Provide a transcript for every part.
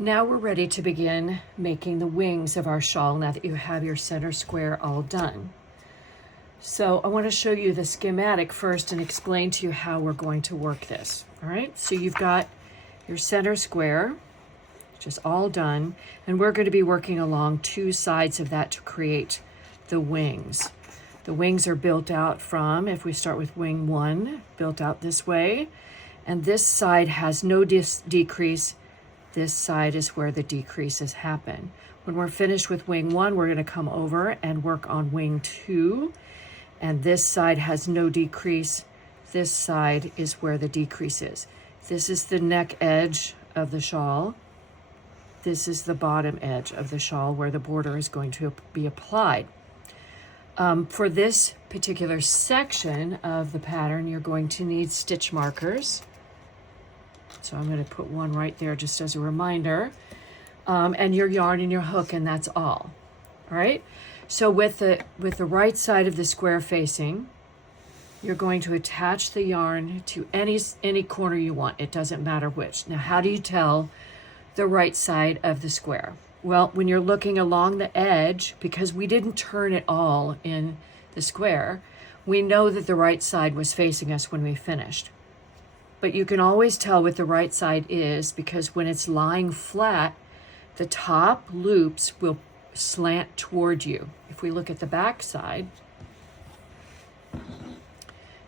Now we're ready to begin making the wings of our shawl now that you have your center square all done. So I want to show you the schematic first and explain to you how we're going to work this. All right, so you've got your center square, which is all done, and we're going to be working along two sides of that to create the wings. The wings are built out from, if we start with wing 1, built out this way, and this side has no decrease. This side is where the decreases happen. When we're finished with wing 1, we're going to come over and work on wing 2. And this side has no decrease. This side is where the decrease is. This is the neck edge of the shawl. This is the bottom edge of the shawl where the border is going to be applied. For this particular section of the pattern, you're going to need stitch markers. So I'm going to put one right there just as a reminder, and your yarn and your hook, and that's all. All right. So with the right side of the square facing, you're going to attach the yarn to any corner you want. It doesn't matter which. Now, how do you tell the right side of the square? Well, when you're looking along the edge, because we didn't turn it all in the square, we know that the right side was facing us when we finished. But you can always tell what the right side is because when it's lying flat, the top loops will slant toward you. If we look at the back side,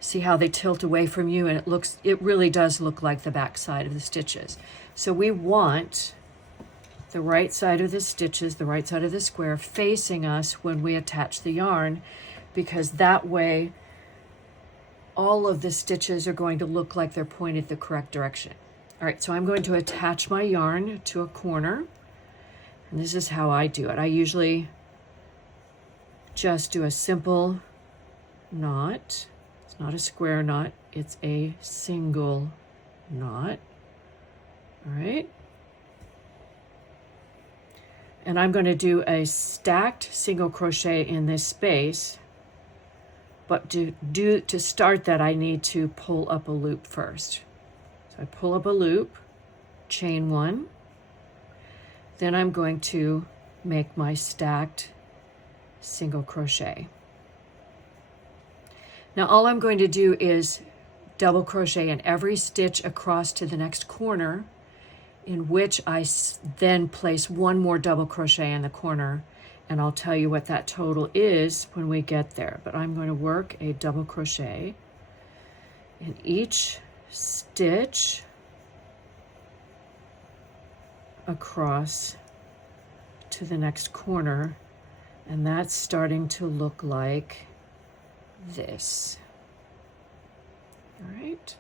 see how they tilt away from you, and it really does look like the back side of the stitches. So we want the right side of the stitches, the right side of the square facing us when we attach the yarn, because that way all of the stitches are going to look like they're pointed the correct direction. All right, so I'm going to attach my yarn to a corner, and this is how I do it. I usually just do a simple knot. It's not a square knot, it's a single knot. All right. And I'm going to do a stacked single crochet in this space. But to start that, I need to pull up a loop first. So I pull up a loop, chain 1. Then I'm going to make my stacked single crochet. Now all I'm going to do is double crochet in every stitch across to the next corner, in which I then place one more double crochet in the corner, and I'll tell you what that total is when we get there. But I'm going to work a double crochet in each stitch across to the next corner, and that's starting to look like this. All right,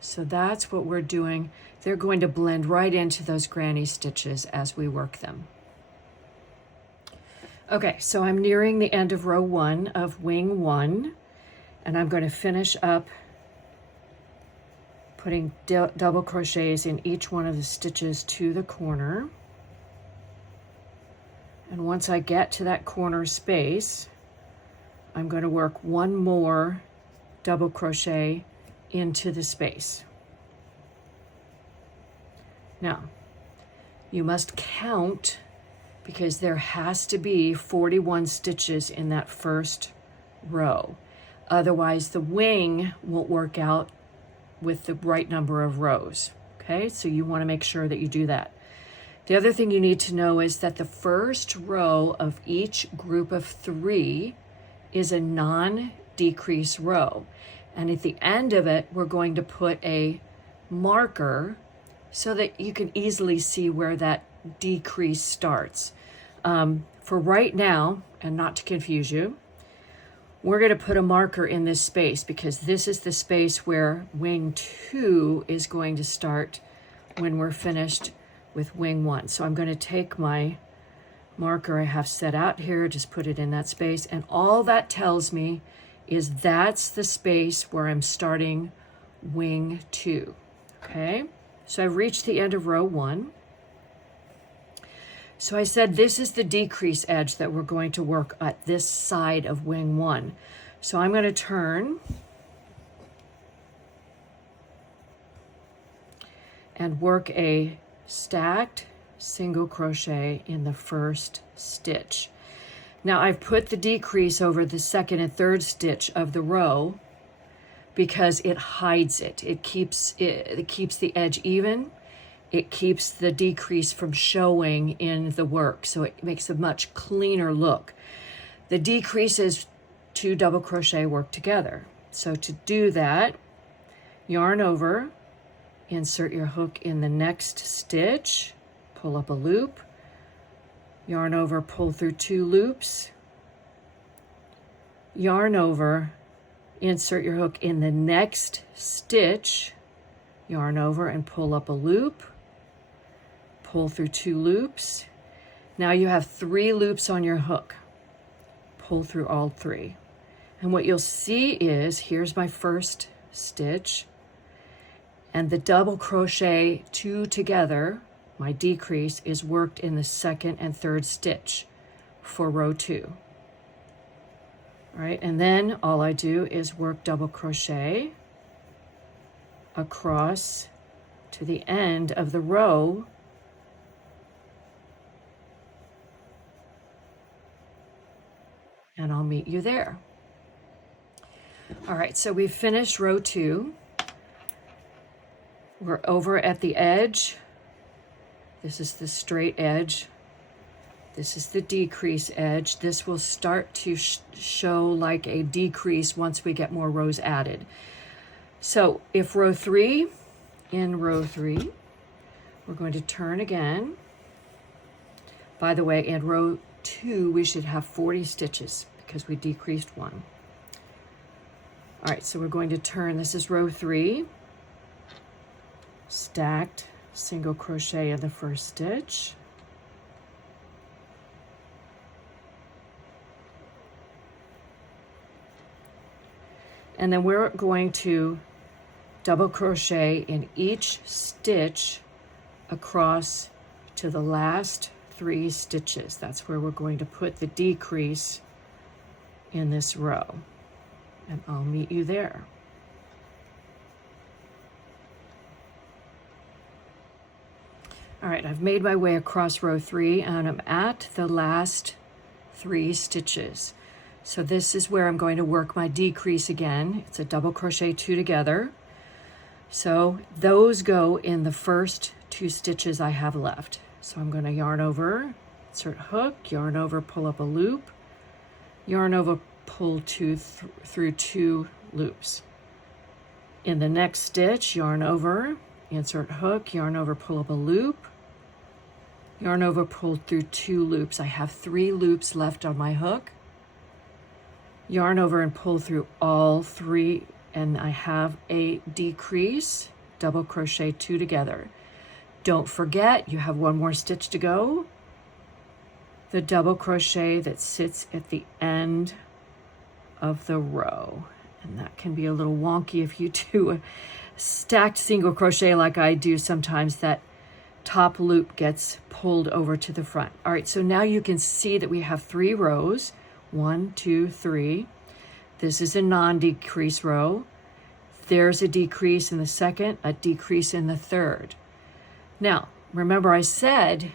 so that's what we're doing. They're going to blend right into those granny stitches as we work them. Okay, so I'm nearing the end of row 1 of wing 1, and I'm going to finish up putting double crochets in each one of the stitches to the corner. And once I get to that corner space, I'm going to work one more double crochet into the space. Now, you must count, because there has to be 41 stitches in that first row. Otherwise, the wing won't work out with the right number of rows. Okay, so you want to make sure that you do that. The other thing you need to know is that the first row of each group of 3 is a non-decrease row. And at the end of it, we're going to put a marker so that you can easily see where that decrease starts. For right now, and not to confuse you, we're going to put a marker in this space because this is the space where wing 2 is going to start when we're finished with wing 1. So I'm going to take my marker I have set out here, just put it in that space, and all that tells me is that's the space where I'm starting wing 2. Okay, so I've reached the end of row 1. So I said this is the decrease edge that we're going to work at this side of wing 1. So I'm going to turn and work a stacked single crochet in the first stitch. Now I've put the decrease over the second and third stitch of the row because it hides it. It keeps the edge even. It keeps the decrease from showing in the work, so it makes a much cleaner look. The decreases to double crochet work together. So to do that, yarn over, insert your hook in the next stitch, pull up a loop, yarn over, pull through 2 loops, yarn over, insert your hook in the next stitch, yarn over and pull up a loop, pull through 2 loops. Now you have 3 loops on your hook. Pull through all 3. And what you'll see is, here's my first stitch, and the double crochet 2 together, my decrease, is worked in the second and third stitch for row 2. All right, and then all I do is work double crochet across to the end of the row, and I'll meet you there. All right, so we've finished row 2. We're over at the edge. This is the straight edge. This is the decrease edge. This will start to show like a decrease once we get more rows added. So if in row 3, we're going to turn again. By the way, in row 2, we should have 40 stitches because we decreased 1. All right, so we're going to turn. This is row 3, stacked single crochet in the first stitch, and then we're going to double crochet in each stitch across to the last 3 stitches. That's where we're going to put the decrease in this row, and I'll meet you there. All right, I've made my way across row 3 and I'm at the last 3 stitches. So this is where I'm going to work my decrease again. It's a double crochet 2 together. So those go in the first 2 stitches I have left. So I'm going to yarn over, insert hook, yarn over, pull up a loop, yarn over, pull through 2 loops. In the next stitch, yarn over, insert hook, yarn over, pull up a loop, yarn over, pull through 2 loops. I have 3 loops left on my hook. Yarn over and pull through all 3, and I have a decrease, double crochet 2 together. Don't forget, you have 1 more stitch to go. The double crochet that sits at the end of the row. And that can be a little wonky if you do a stacked single crochet like I do sometimes. That top loop gets pulled over to the front. All right, so now you can see that we have 3 rows. 1, 2, 3. This is a non-decrease row. There's a decrease in the second, a decrease in the third. Now, remember I said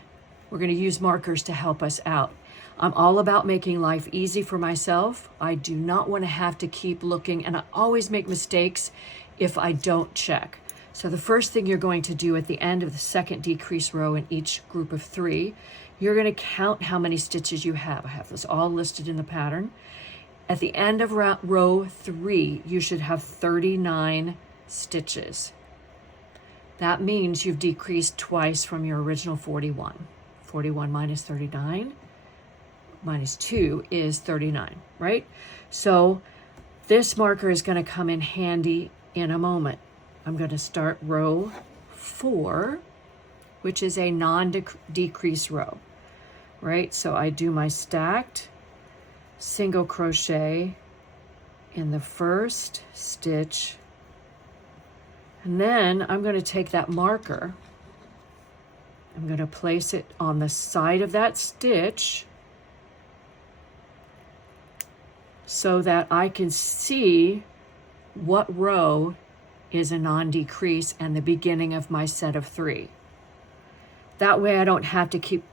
we're going to use markers to help us out. I'm all about making life easy for myself. I do not want to have to keep looking, and I always make mistakes if I don't check. So the first thing you're going to do at the end of the second decrease row in each group of 3, you're going to count how many stitches you have. I have this all listed in the pattern. At the end of row 3, you should have 39 stitches. That means you've decreased twice from your original 41. 41 minus 39 minus 2 is 39, right? So this marker is going to come in handy in a moment. I'm going to start row 4, which is a non-decrease row, right? So I do my stacked single crochet in the first stitch, and then I'm going to take that marker, I'm going to place it on the side of that stitch so that I can see what row is a non-decrease and the beginning of my set of 3. That way I don't have to keep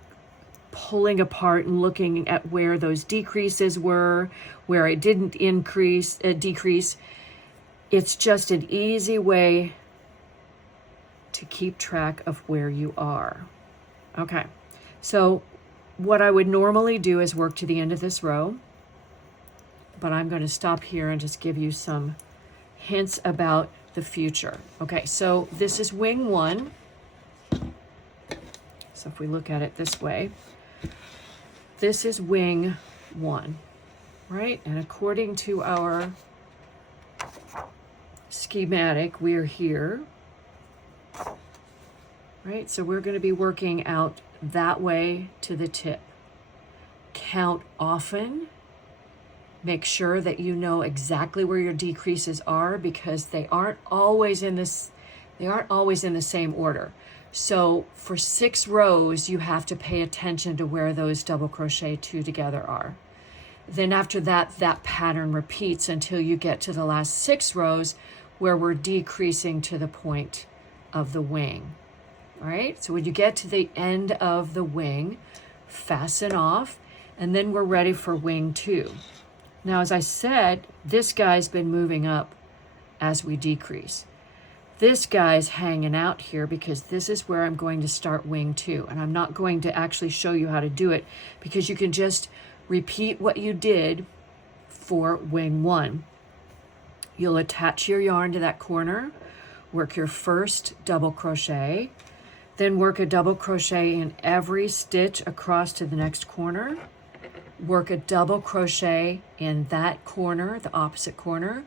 pulling apart and looking at where those decreases were, where I didn't decrease. It's just an easy way to keep track of where you are. Okay, so what I would normally do is work to the end of this row, but I'm going to stop here and just give you some hints about the future. Okay, so this is wing 1. So if we look at it this way, this is wing 1, right? And according to our schematic, we're here, right? So we're going to be working out that way to the tip. Count often. Make sure that you know exactly where your decreases are, because they aren't always in the same order. So for 6 rows, you have to pay attention to where those double crochet 2 together are. Then after that, that pattern repeats until you get to the last 6 rows where we're decreasing to the point of the wing. All right, so when you get to the end of the wing, fasten off, and then we're ready for wing 2. Now, as I said, this guy's been moving up as we decrease. This guy's hanging out here because this is where I'm going to start wing 2. And I'm not going to actually show you how to do it, because you can just repeat what you did for wing 1. You'll attach your yarn to that corner, work your first double crochet, then work a double crochet in every stitch across to the next corner, work a double crochet in that corner, the opposite corner,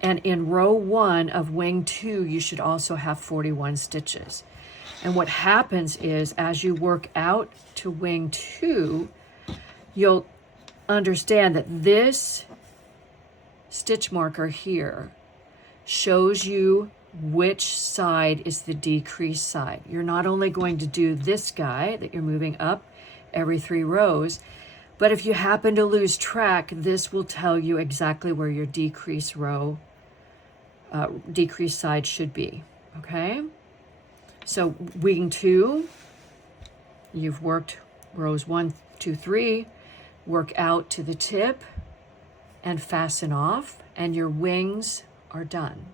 and in row 1 of wing 2, you should also have 41 stitches. And what happens is, as you work out to wing 2, you'll understand that this stitch marker here shows you which side is the decrease side. You're not only going to do this guy that you're moving up every 3 rows, but if you happen to lose track, this will tell you exactly where your decrease side should be. Okay, so wing 2, you've worked rows 1, 2, 3, work out to the tip and fasten off, and your wings are done.